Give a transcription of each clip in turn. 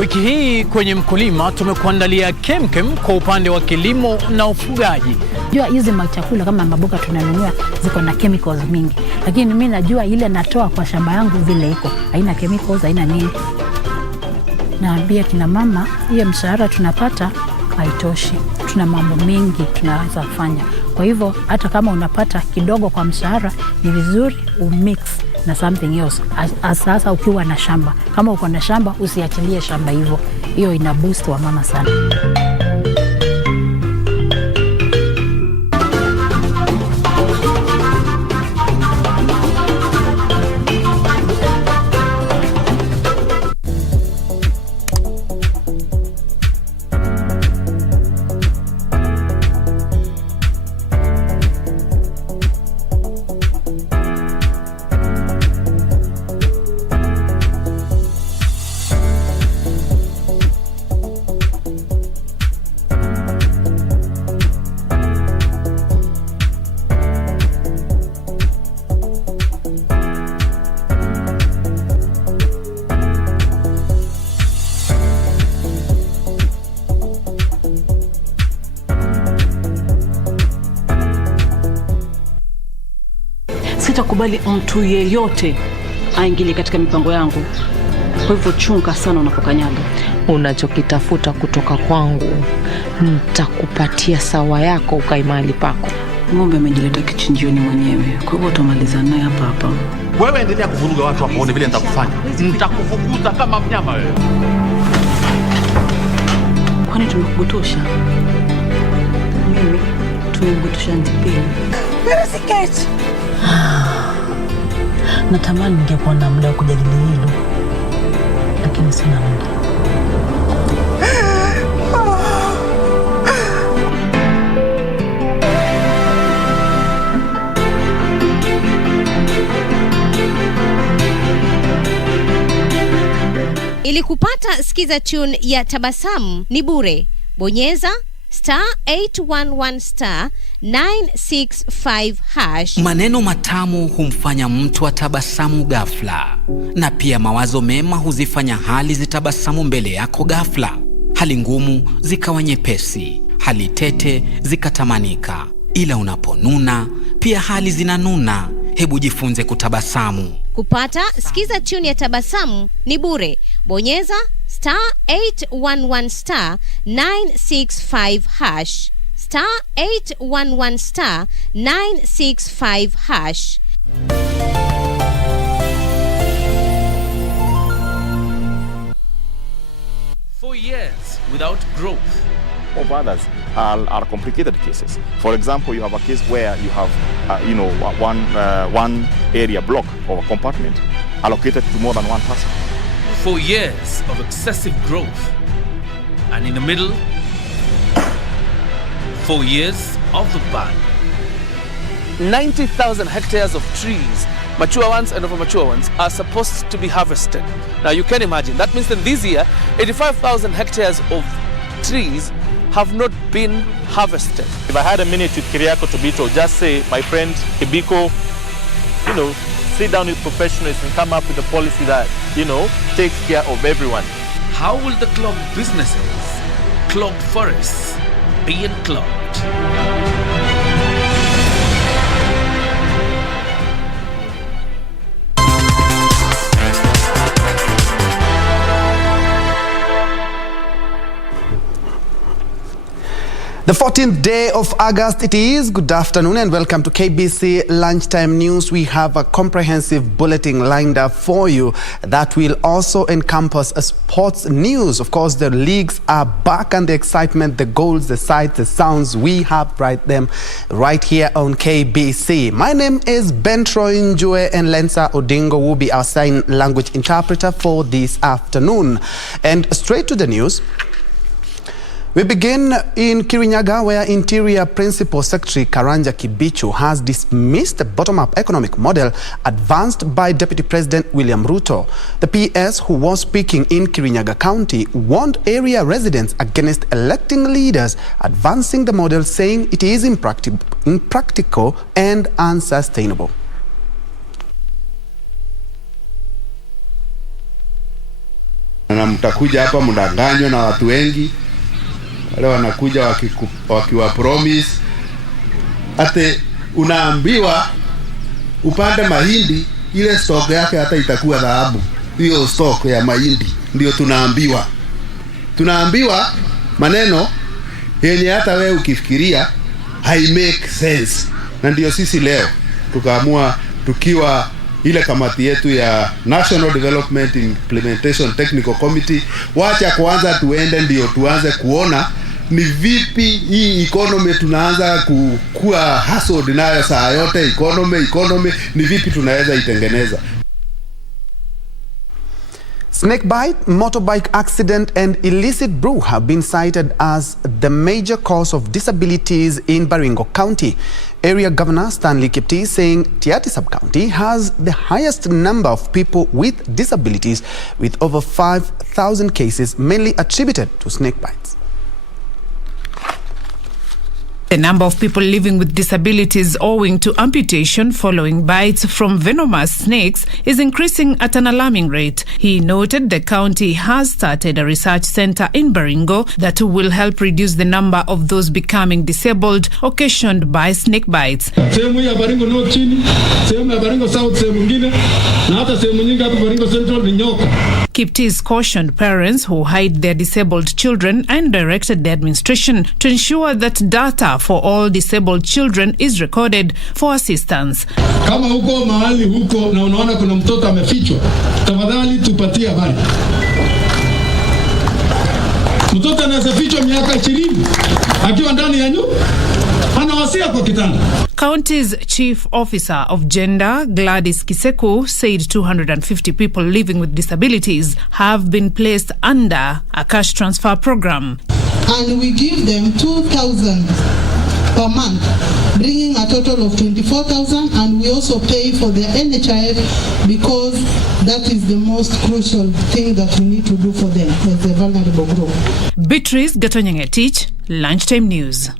Wiki hii kwenye Mkulima tumekuandalia kemkem kwa upande wa kilimo na ufugaji. Jua hizi machakula kama maboga tunanunua ziko na chemicals mingi. Lakini mimi najua ile natoa kwa shamba yangu vile iko. Haina chemicals, haina nini. Naambia kina mama, hiyo mshahara tunapata haitoshi. Tuna mambo mengi tunaweza kufanya. Kwa hivyo hata kama unapata kidogo kwa mshahara ni vizuri umix na something else. Sasa ukiwa na shamba, kama uko na shamba usiachilie shamba hivyo. Hiyo ina boost wa mama sana. Sitakubali mtu yeyote aingilie katika mipango yangu. Kwa hivyo chunga sana unapokanyaga. Unachokitafuta kutoka kwangu nitakupatia sawa yako ukae mahali pako. Ng'ombe amejileta kichinjioni mwenyewe. Kwa hivyo utamaliza naye hapa hapa. Wewe endelea kuvuruga watu hapo, uone vile nitakufanya. Nitakufukuza kama mnyama wewe. Kwani tumekugutosha? Mimi tumekugutosha ntipeni. Mirasiketi. Natamani ningekuwa na muda wa kujadili hilo, lakini sina muda. Ili kupata sikiza tune ya Tabasamu ni bure. Bonyeza *811*965#. Maneno matamu humfanya mtu atabasamu ghafla, na pia mawazo mema huzifanya hali zitabasamu mbele yako ghafla. Hali ngumu zikawa nyepesi, hali tete zikatamanika. Ila unaponuna pia hali zinanuna. Hebu jifunze kutabasamu. Kupata sikiza tune ya Tabasamu ni bure. Bonyeza *811*965#. *811*965#. For years without growth of others are complicated cases. For example, you have a case where you have, one area block or a compartment allocated to more than one person. 4 years of excessive growth, and in the middle, 4 years of the ban. 90,000 hectares of trees, mature ones and over-mature ones, are supposed to be harvested. Now you can imagine, that means that this year, 85,000 hectares of trees have not been harvested. If I had a minute with Kiriako Tobito, just say, my friend Ibiko, sit down with professionals and come up with a policy that, takes care of everyone. How will the clogged businesses, clogged forests, be unclogged? The 14th day of August it is. Good afternoon and welcome to KBC Lunchtime News. We have a comprehensive bulletin lined up for you that will also encompass sports news. Of course, the leagues are back and the excitement, the goals, the sights, the sounds, we have them right here on KBC. My name is Njue, and Lensa Odingo will be our sign language interpreter for this afternoon. And straight to the news. We begin in Kirinyaga, where Interior Principal Secretary Karanja Kibichu has dismissed the bottom-up economic model advanced by Deputy President William Ruto. The PS, who was speaking in Kirinyaga County, warned area residents against electing leaders advancing the model, saying it is impractical and unsustainable. Na mtakuja hapa mdanganywa na watu wengi. Wale wanakuja wakiwa promise. Ate unaambiwa upande mahindi ile stock yake hata itakuwa dhahabu. Hiyo stock ya mahindi ndio tunaambiwa. Tunaambiwa maneno yenye hata wewe ukifikiria hai make sense. Na ndio sisi leo tukaamua tukiwa ile kamati yetu ya National Development Implementation Technical Committee, wacha kwanza tuende ndio tuanze kuona ni vipi hii economy tunaanza kukua hustled nayo saa yote. Economy ni vipi tunaweza itengeneza. Snakebite, motorbike accident and illicit brew have been cited as the major cause of disabilities in Baringo County. Area Governor Stanley Kiptoo saying Tiaty Sub-County has the highest number of people with disabilities, with over 5,000 cases mainly attributed to snake bites. The number of people living with disabilities owing to amputation following bites from venomous snakes is increasing at an alarming rate. He noted the county has started a research center in Baringo that will help reduce the number of those becoming disabled occasioned by snake bites. Sehemu ya Baringo North chini, sehemu ya Baringo South sehemu nyingine, na hata sehemu nyingi hapa Baringo Central ni nyoka. Kiptis cautioned parents who hide their disabled children and directed the administration to ensure that data for all disabled children is recorded for assistance. Kama huko mahali huko na unaona kuna mtoto amefichwa, tafadhali tupatie habari. Mtoto anaweza fichwa miaka 20 akiwa ndani ya nyumba, anawasia kwa kitanda. County's Chief Officer of Gender, Gladys Kiseku, said 250 people living with disabilities have been placed under a cash transfer program. And we give them 2,000 per month, bringing a total of 24,000, and we also pay for their NHIF because that is the most crucial thing that we need to do for them as a vulnerable group. Beatrice Gatonyangetich, Lunchtime News.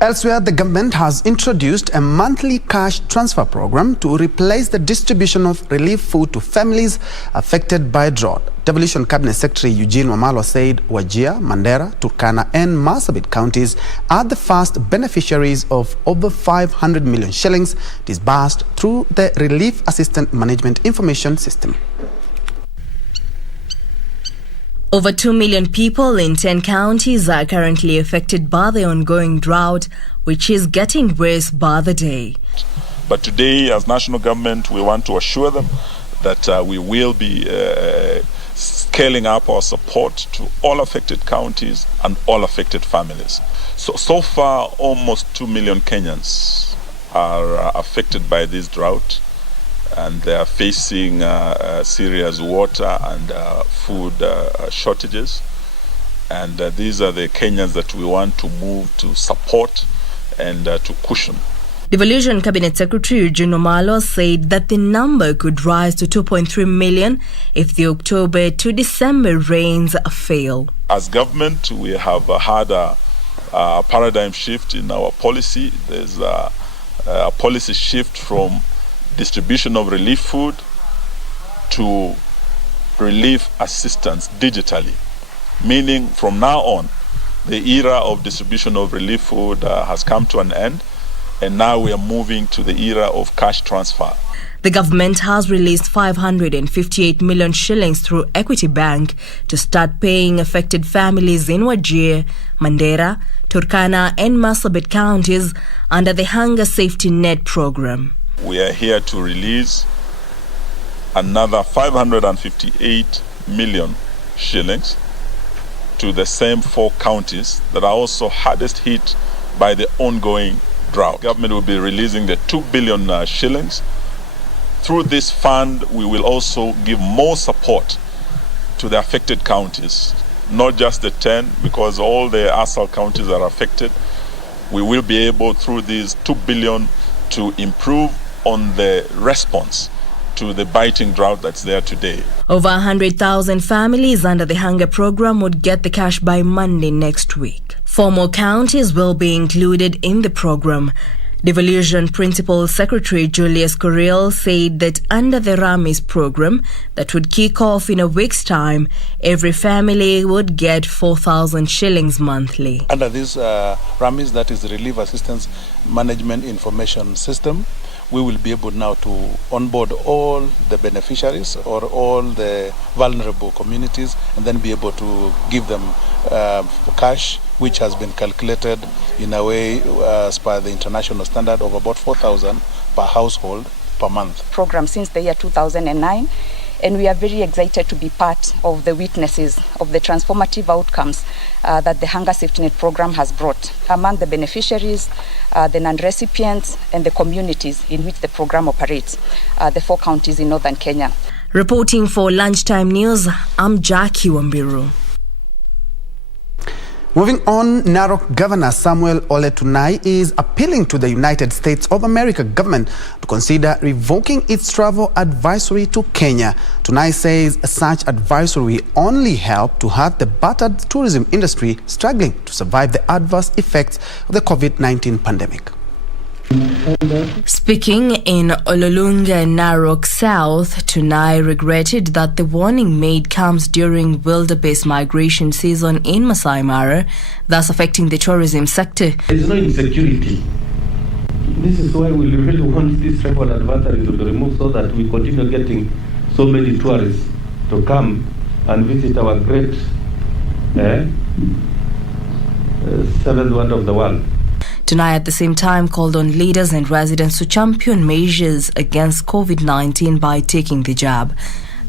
Elsewhere, the government has introduced a monthly cash transfer program to replace the distribution of relief food to families affected by drought. Devolution Cabinet Secretary Eugene Wamalwa said Wajir, Mandera, Turkana and Marsabit counties are the first beneficiaries of over 500 million shillings disbursed through the Relief Assistance Management Information System. Over 2 million people in 10 counties are currently affected by the ongoing drought, which is getting worse by the day. But today, as national government, we want to assure them that we will be scaling up our support to all affected counties and all affected families. So far, almost 2 million Kenyans are affected by this drought, and they are facing serious water and food shortages. And these are the Kenyans that we want to move to support and to cushion. Devolution Cabinet Secretary Eugene Wamalwa said that the number could rise to 2.3 million if the October to December rains fail. As government, we have had a paradigm shift in our policy. There's a policy shift from distribution of relief food to relief assistance digitally, meaning from now on the era of distribution of relief food has come to an end, and now we are moving to the era of cash transfer. The government has released 558 million shillings through Equity Bank to start paying affected families in Wajir, Mandera, Turkana and Marsabit counties under the Hunger Safety Net program. We are here to release another 558 million shillings to the same 4 counties that are also hardest hit by the ongoing drought. Government will be releasing the 2 billion shillings. Through this fund, we will also give more support to the affected counties, not just the 10, because all the ASAL counties are affected. We will be able, through these 2 billion, to improve on the response to the biting drought that's there today. Over 100,000 families under the hunger program would get the cash by Monday next week. 4 more counties will be included in the program. Devolution Principal Secretary Julius Correal said that under the Ramis program that would kick off in a week's time, every family would get 4,000 shillings monthly. Under this Ramis, that is the Relief Assistance Management Information System, we will be able now to onboard all the beneficiaries or all the vulnerable communities and then be able to give them cash, which has been calculated in a way as per the international standard of about 4,000 per household per month. Program since the year 2009, and we are very excited to be part of the witnesses of the transformative outcomes that the Hunger Safety Net program has brought among the beneficiaries, the non-recipients, and the communities in which the program operates, the 4 counties in northern Kenya. Reporting for Lunchtime News, I'm Jackie Wambiru. Moving on, Narok Governor Samuel Ole Tunai is appealing to the United States of America government to consider revoking its travel advisory to Kenya. Tunai says such advisory will only help to hurt the battered tourism industry struggling to survive the adverse effects of the COVID-19 pandemic. Speaking in Ololunga, Narok South, Tunai regretted that the warning made comes during wildebeest migration season in Masai Mara, thus affecting the tourism sector. There is no insecurity. This is why we really want this travel advisory to be removed so that we continue getting so many tourists to come and visit our great seventh wonder of the world. Tunai at the same time called on leaders and residents to champion measures against COVID-19 by taking the jab.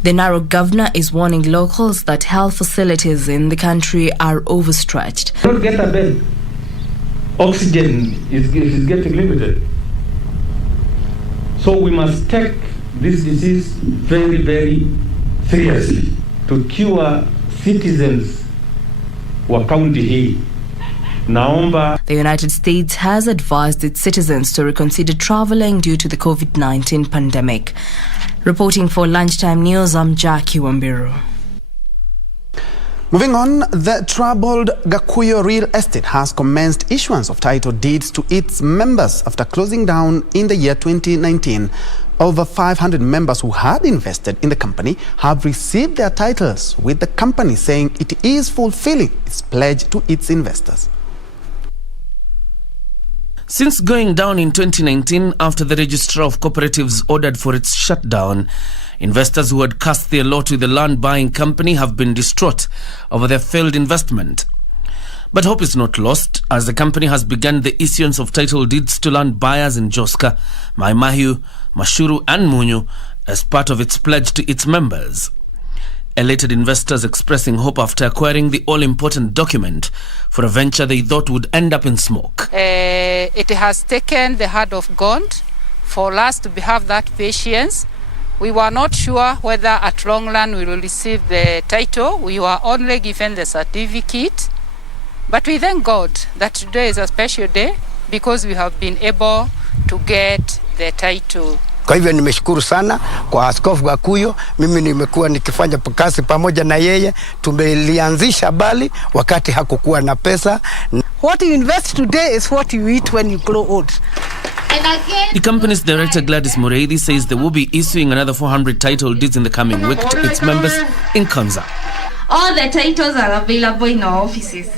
The Narok governor is warning locals that health facilities in the country are overstretched. Don't get a bed. Oxygen is getting limited. So we must take this disease very, very seriously to cure citizens wa county hii. The United States has advised its citizens to reconsider traveling due to the COVID-19 pandemic. Reporting for Lunchtime News, I'm Jackie Wambiru. Moving on, the troubled Gakuyu Real Estate has commenced issuance of title deeds to its members after closing down in the year 2019. Over 500 members who had invested in the company have received their titles, with the company saying it is fulfilling its pledge to its investors. Since going down in 2019 after the Registrar of Cooperatives ordered for its shutdown, investors who had cast their lot with the land buying company have been distraught over their failed investment. But hope is not lost, as the company has begun the issuance of title deeds to land buyers in Joska, Mai Mahiu, Mashuru and Munyu as part of its pledge to its members. Elated investors expressing hope after acquiring the all-important document for a venture they thought would end up in smoke. It has taken the hand of God for us to have that patience. We were not sure whether at long run we will receive the title. We were only given the certificate. But we thank God that today is a special day because we have been able to get the title. Kwa hivyo nimeshukuru sana kwa Askofu Gakuyu. Mimi nimekuwa nikifanya kazi pamoja na yeye. Tumelianzisha bali wakati hakukuwa na pesa. What you invest today is what you eat when you grow old. The company's director Gladys Mureithi says they will be issuing another 400 title deeds in the coming week to its members in Konza. All the titles are available in our offices.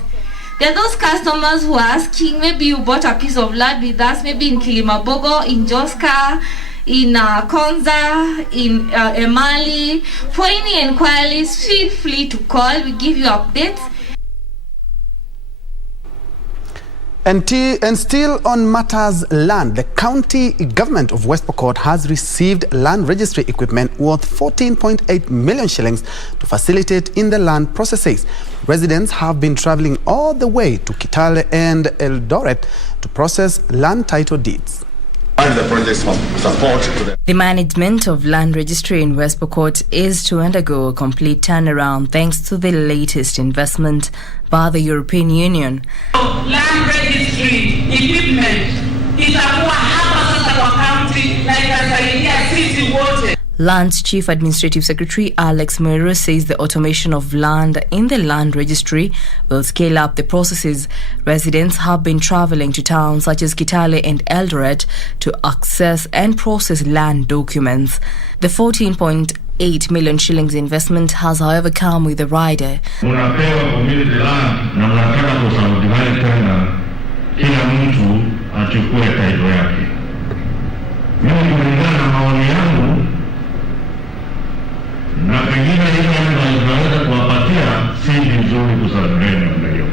There are those customers who are asking, maybe you bought a piece of land with us, maybe in Kilimabogo, in Joska, in Konza, in Emali. For any inquiries, feel free to call. We give you updates. And still on matters land, the county government of West Pokot has received land registry equipment worth 14.8 million shillings to facilitate in the land processes. Residents have been traveling all the way to Kitale and Eldoret to process land title deeds. The management of land registry in West Pokot is to undergo a complete turnaround thanks to the latest investment by the European Union. Land registry equipment itakuwa hapa sasa kwa county na itasaidia sisi wote. Land's Chief Administrative Secretary Alex Meru says the automation of land in the land registry will scale up the processes. Residents have been travelling to towns such as Kitale and Eldoret to access and process land documents. The 14.8 million shillings investment has, however, come with a rider. Unapewa community land na unataka kusubdivide tena, kila mtu achukue title yake. Mimi kulingana na maoni yangu na pengine ile tunaweza kuwapatia si vizuri kusubdivide namna hiyo,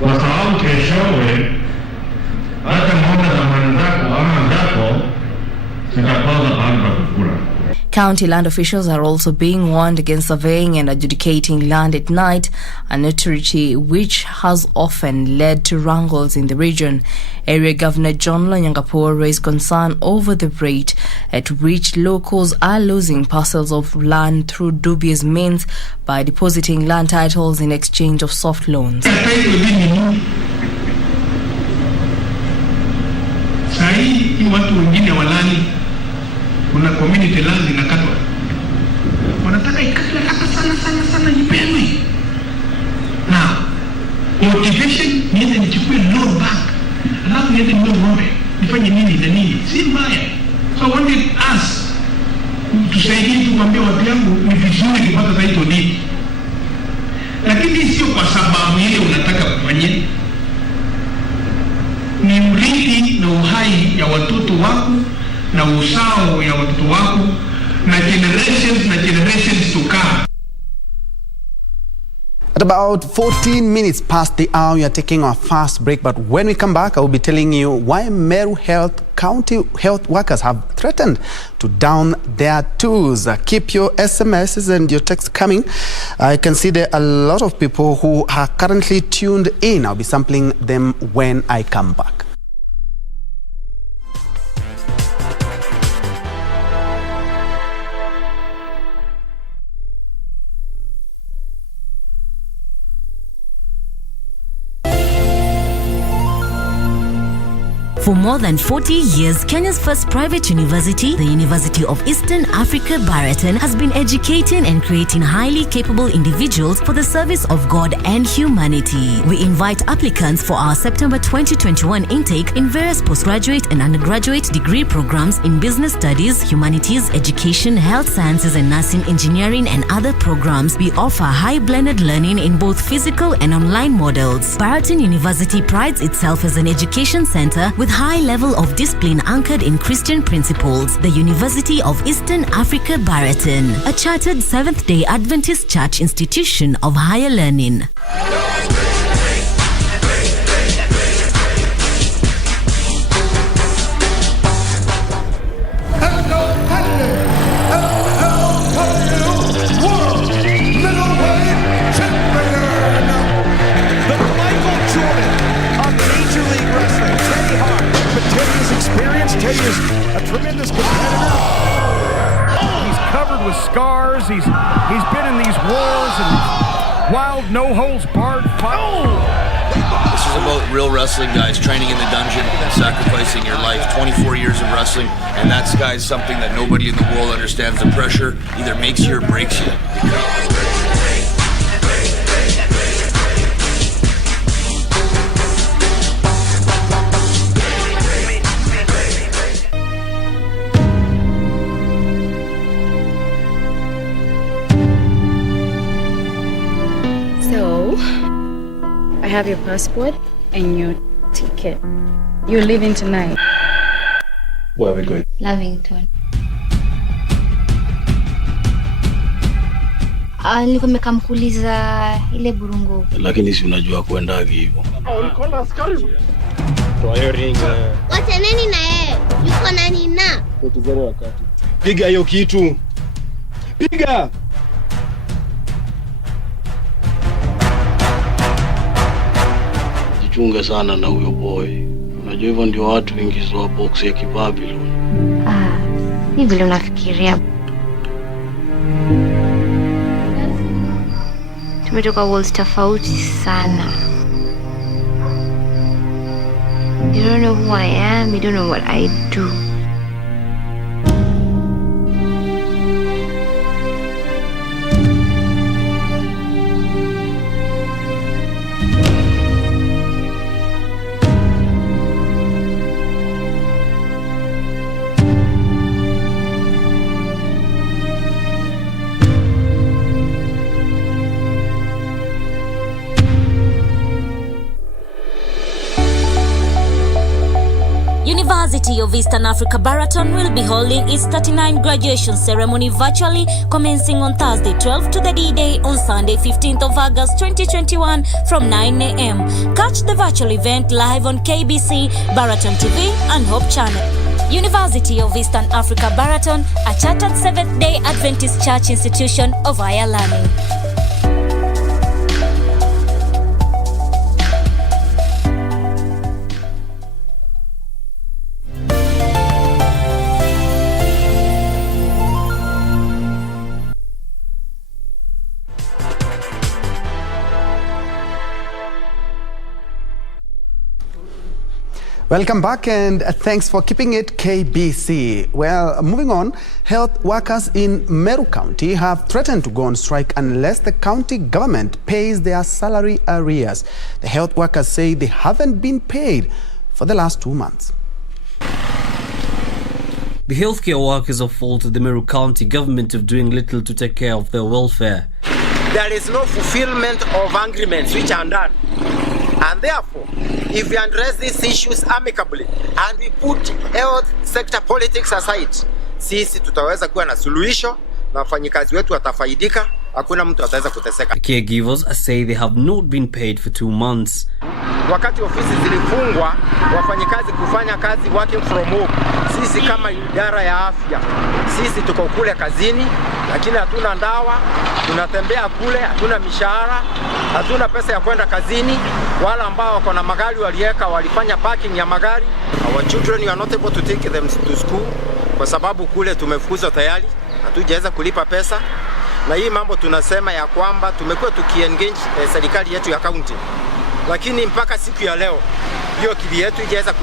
kwa sababu keshowe hata ng'ombe za mwenzako ama zako zitakosa pahali pa kukula. County land officials are also being warned against surveying and adjudicating land at night, an authority which has often led to wrangles in the region. Area Governor John Lonyangapuo raised concern over the rate at which locals are losing parcels of land through dubious means by depositing land titles in exchange of soft loans. Kuna community land inakatwa, wanataka ikatwe hata sana ipewe. Now motivation niende nichukue loan bank, alafu niende niwe ng'ombe nifanye nini na nini, si mbaya. So I wanted us tusaidie, tumwambie watu yangu ni vizuri kupata title deed, lakini sio kwa sababu ile unataka kufanyia. Ni urithi na uhai ya watoto wako na usao ya watoto wako na generations to come. At about 14 minutes past the hour, we are taking our first break. But when we come back, I will be telling you why Meru County health workers have threatened to down their tools. Keep your SMSs and your texts coming. I can see there are a lot of people who are currently tuned in. I'll be sampling them when I come back. For more than 40 years, Kenya's first private university, the University of Eastern Africa, Baraton, has been educating and creating highly capable individuals for the service of God and humanity. We invite applicants for our September 2021 intake in various postgraduate and undergraduate degree programs in business studies, humanities, education, health sciences and nursing, engineering and other programs. We offer high blended learning in both physical and online models. Baraton University prides itself as an education center with high level of discipline anchored in Christian principles. The University of Eastern Africa, Baraton, a chartered Seventh-day Adventist Church institution of higher learning. Teddy is a tremendous competitor. He's covered with scars. He's been in these wars and wild no-holds-barred fight. This is about real wrestling, guys, training in the dungeon and sacrificing your life. 24 years of wrestling, and that's, guys, something that nobody in the world understands. The pressure either makes you or breaks you. I have your passport and your ticket. You're leaving tonight. Where are we going? Lavington. Nilikuwa nimekamkuuliza ile burungu. Lakini si unajua kuendagi hivyo. Ulikuwa na askari? Toa hiyo ring. Wacha nani na yeye? Yuko nani na? Tutuzeni wakati. Piga hiyo kitu. Piga! Chunga sana na huyo boy. Unajua hivyo ndio watu wengizwa box ya Kibabylon. Ni vile unafikiria. Tumetoka worlds tofauti sana. You don't know who I am, you don't know what I do. University of Eastern Africa Baraton will be holding its 39th graduation ceremony virtually, commencing on Thursday 12th to the D-Day on Sunday 15th of August 2021 from 9 a.m. Catch the virtual event live on KBC, Baraton TV and Hope Channel. University of Eastern Africa Baraton, a chartered Seventh-day Adventist Church institution of higher learning. Welcome back and thanks for keeping it KBC. Well, moving on, health workers in Meru County have threatened to go on strike unless the county government pays their salary arrears. The health workers say they haven't been paid for the last 2 months. The healthcare workers have faulted the Meru County government of doing little to take care of their welfare. There is no fulfillment of agreements which are done. And therefore, if we address these issues amicably and we put health sector politics aside, sisi tutaweza kuwa na suluhisho na wafanyikazi wetu watafaidika, hakuna mtu ataweza kuteseka. The caregivers say they have not been paid for 2 months. Wakati ofisi zilifungwa, wafanyikazi kufanya kazi working from home. Sisi kama idara ya afya, sisi tuko kule kazini, lakini hatuna ndawa, tunatembea kule, hatuna mishahara, hatuna pesa ya kwenda kazini. Wala ambao wako na magari walifanya parking ya magari. Our children are not able to take them to school kwa sababu kule tumefukuzwa tayari, hatujaweza kulipa pesa. Na hii mambo tunasema ya kwamba tumekuwa tukiengage serikali yetu ya county. Lakini mpaka siku ya leo hiyo kili yetu haijaweza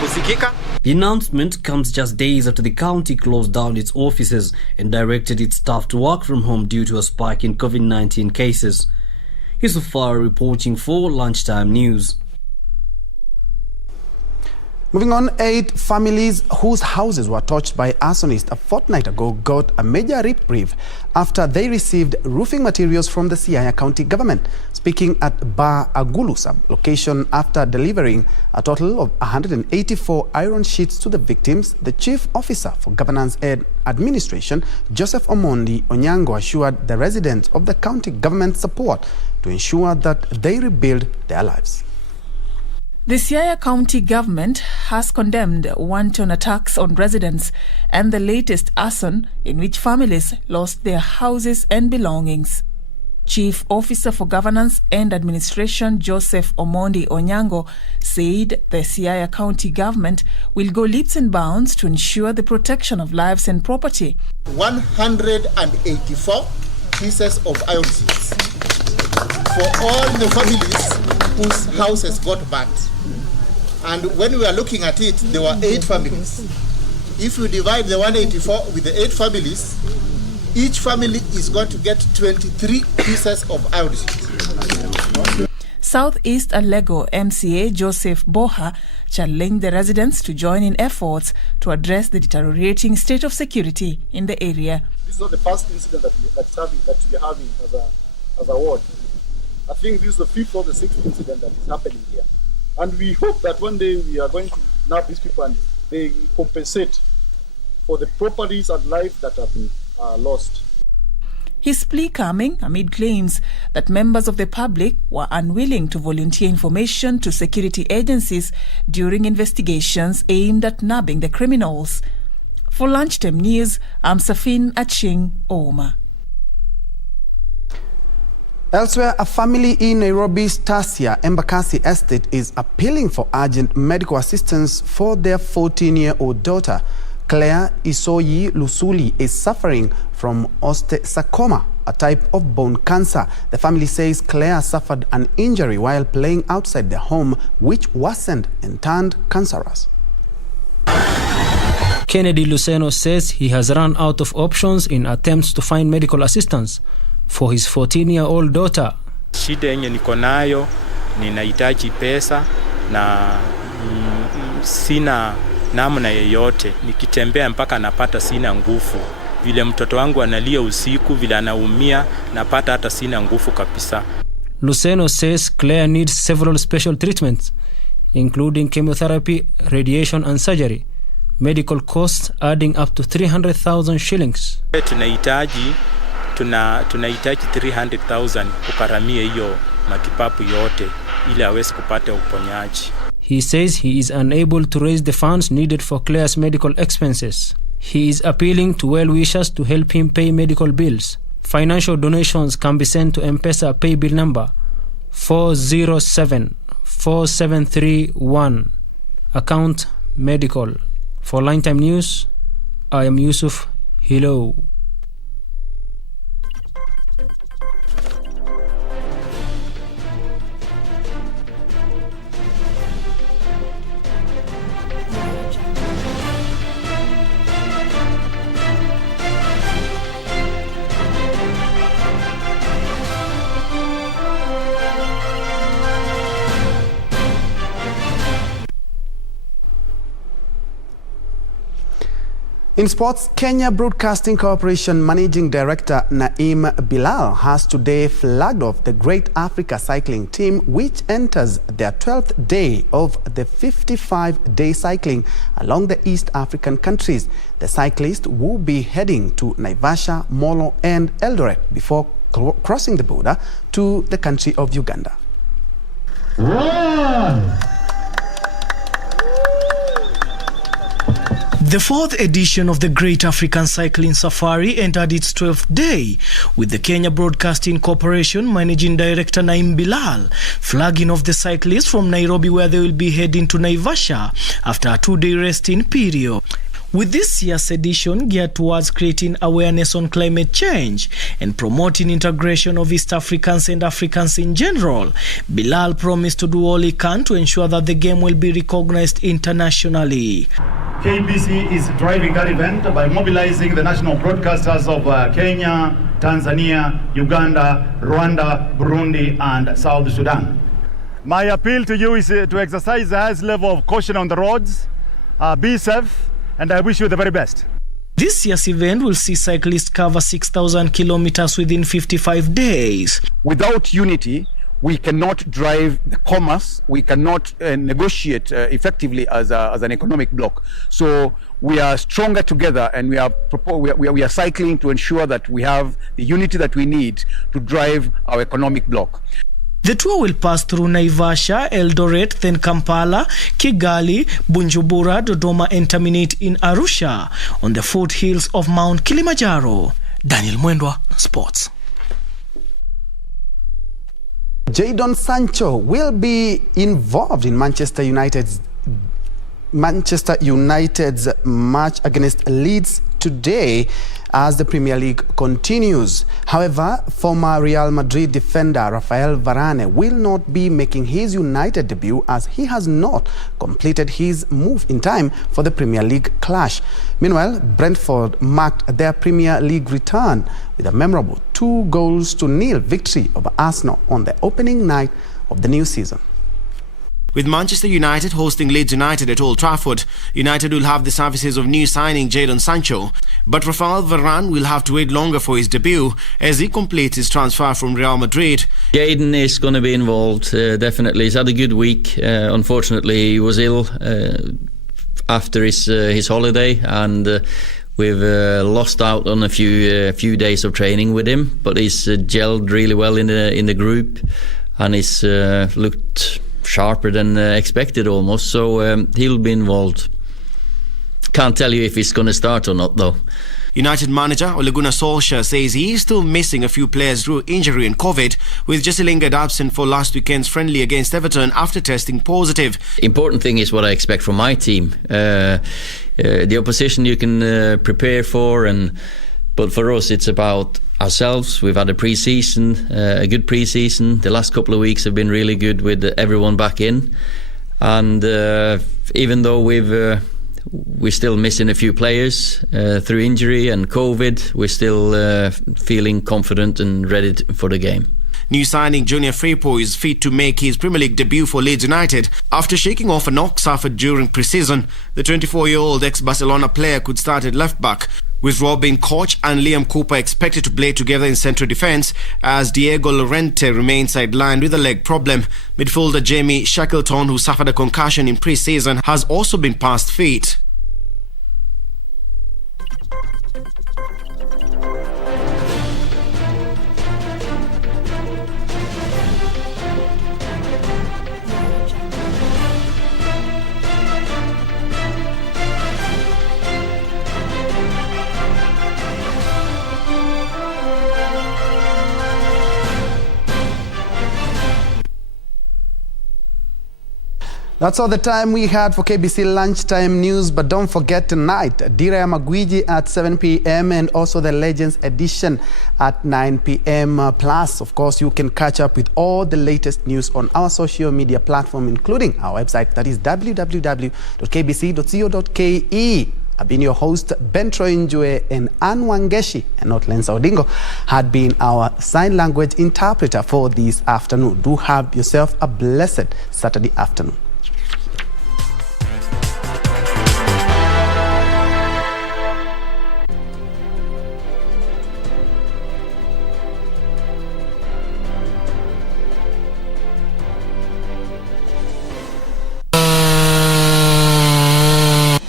kusikika. The announcement comes just days after the county closed down its offices and directed its staff to work from home due to a spike in COVID-19 cases. Yusufar reporting for Lunchtime News. Moving on, 8 families whose houses were touched by arsonists a fortnight ago got a major reprieve after they received roofing materials from the Siaya County government. Speaking at Ba Agulu sub-location after delivering a total of 184 iron sheets to the victims, the Chief Officer for Governance and Administration, Joseph Omondi Onyango, assured the residents of the county government support to ensure that they rebuild their lives. The Siaya County government has condemned wanton attacks on residents and the latest arson in which families lost their houses and belongings. Chief Officer for Governance and Administration Joseph Omondi Onyango said the Siaya County government will go leaps and bounds to ensure the protection of lives and property. 184 pieces of iron sheets for all the families whose houses got burnt. And when we are looking at it, there were 8 families. If you divide the 184 with the 8 families, each family is going to get 23 pieces of iron sheets. Southeast Alego MCA Joseph Boha challenged the residents to join in efforts to address the deteriorating state of security in the area. This is not the first incident that we are having as a ward. I think this is the 5th or the 6th incident that is happening here. And we hope that one day we are going to nab these people and they compensate for the properties and life that have been lost. His plea coming amid claims that members of the public were unwilling to volunteer information to security agencies during investigations aimed at nabbing the criminals. For Lunchtime News, I'm Safin Aching Oma. Elsewhere, a family in Nairobi's Tasia Embakasi estate is appealing for urgent medical assistance for their 14-year-old daughter. Claire Isoyi Lusuli is suffering from osteosarcoma, a type of bone cancer. The family says Claire suffered an injury while playing outside their home, which worsened and turned cancerous. Kennedy Luceno says he has run out of options in attempts to find medical assistance for his 14-year-old daughter. Shida yenye niko nayo, ninahitaji pesa na sina namna yeyote. Nikitembea mpaka napata sina nguvu. Vile mtoto wangu analia usiku, vile anaumia, napata hata sina nguvu kabisa. Luceno says Claire needs several special treatments, including chemotherapy, radiation and surgery. Medical costs adding up to 300,000 shillings. Tunahitaji 300,000 kukaramia hiyo matibabu yote ili aweze kupata uponyaji. He says he is unable to raise the funds needed for Claire's medical expenses. He is appealing to well-wishers to help him pay medical bills. Financial donations can be sent to M-Pesa pay bill number 4074731, account medical. For Lunchtime News, I am Yusuf. Hello. In sports, Kenya Broadcasting Corporation Managing Director Naim Bilal has today flagged off the Great Africa Cycling Team, which enters their 12th day of the 55-day cycling along the East African countries. The cyclists will be heading to Naivasha, Molo and Eldoret before crossing the border to the country of Uganda. The fourth edition of the Great African Cycling Safari entered its 12th day, with the Kenya Broadcasting Corporation Managing Director Naim Bilal flagging off the cyclists from Nairobi, where they will be heading to Naivasha after a 2-day resting period. With this year's edition geared towards creating awareness on climate change and promoting integration of East Africans and Africans in general, Bilal promised to do all he can to ensure that the game will be recognized internationally. KBC is driving that event by mobilizing the national broadcasters of Kenya, Tanzania, Uganda, Rwanda, Burundi, and South Sudan. My appeal to you is to exercise the highest level of caution on the roads, be safe, and I wish you the very best. This year's event will see cyclists cover 6,000 kilometers within 55 days. Without unity, we cannot drive the commerce, we cannot negotiate effectively as an economic bloc. So we are stronger together, and we are cycling to ensure that we have the unity that we need to drive our economic bloc. The tour will pass through Naivasha, Eldoret, then Kampala, Kigali, Bujumbura, Dodoma, and terminate in Arusha on the foothills of Mount Kilimanjaro. Daniel Mwendwa, Sports. Jadon Sancho will be involved in Manchester United's match against Leeds today as the Premier League continues. However, former Real Madrid defender Rafael Varane will not be making his United debut as he has not completed his move in time for the Premier League clash. Meanwhile, Brentford marked their Premier League return with a memorable 2-0 victory over Arsenal on the opening night of the new season. With Manchester United hosting Leeds United at Old Trafford, United will have the services of new signing Jadon Sancho. But Rafael Varane will have to wait longer for his debut as he completes his transfer from Real Madrid. Jadon is going to be involved, definitely. He's had a good week. Unfortunately, he was ill after his holiday, and we've lost out on a few days of training with him. But he's gelled really well in the group, and he's looked sharper than expected almost, so he'll be involved. Can't tell you if he's going to start or not though. United manager Ole Gunnar Solskjaer says he is still missing a few players through injury and COVID, with Jesse Lingard absent for last weekend's friendly against Everton after testing positive. Important thing is what I expect from my team. The opposition you can prepare for, but for us it's about ourselves. We've had a pre-season, a good pre-season. The last couple of weeks have been really good with everyone back in, and even though we're still missing a few players through injury and COVID, we're still feeling confident and ready for the game. New signing Junior Firpo is fit to make his Premier League debut for Leeds United. After shaking off a knock suffered during pre-season, the 24-year-old ex-Barcelona player could start at left-back. with Robin Koch and Liam Cooper expected to play together in central defence, as Diego Llorente remains sidelined with a leg problem. Midfielder Jamie Shackleton, who suffered a concussion in pre-season, has also been past fit. That's all the time we had for KBC Lunchtime News, but don't forget tonight, Dira ya Magwiji at 7 p.m. and also the Legends Edition at 9 p.m. Plus, of course, you can catch up with all the latest news on our social media platform, including our website, that is www.kbc.co.ke. I've been your host, Ben Troy Njue, and Ann Wangeshi, and not Lensa Odingo, had been our sign language interpreter for this afternoon. Do have yourself a blessed Saturday afternoon.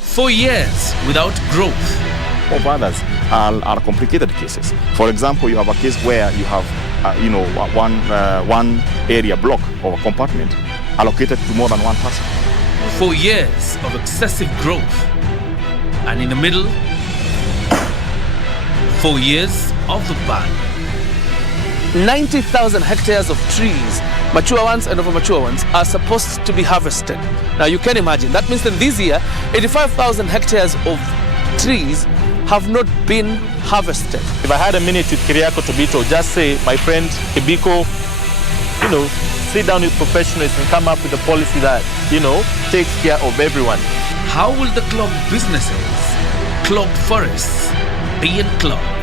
For years without growth. Of others are complicated cases. For example, you have a case where you have, one area block or a compartment allocated to more than one person. For years of excessive growth. And in the middle, 4 years of the ban. 90,000 hectares of trees, mature ones and over-mature ones, are supposed to be harvested. Now you can imagine, that means that this year, 85,000 hectares of trees have not been harvested. If I had a minute with Kiriako Tobito, just say, my friend Kibiko, sit down with professionals and come up with a policy that, takes care of everyone. How will the clogged businesses, clogged forests, be unclogged?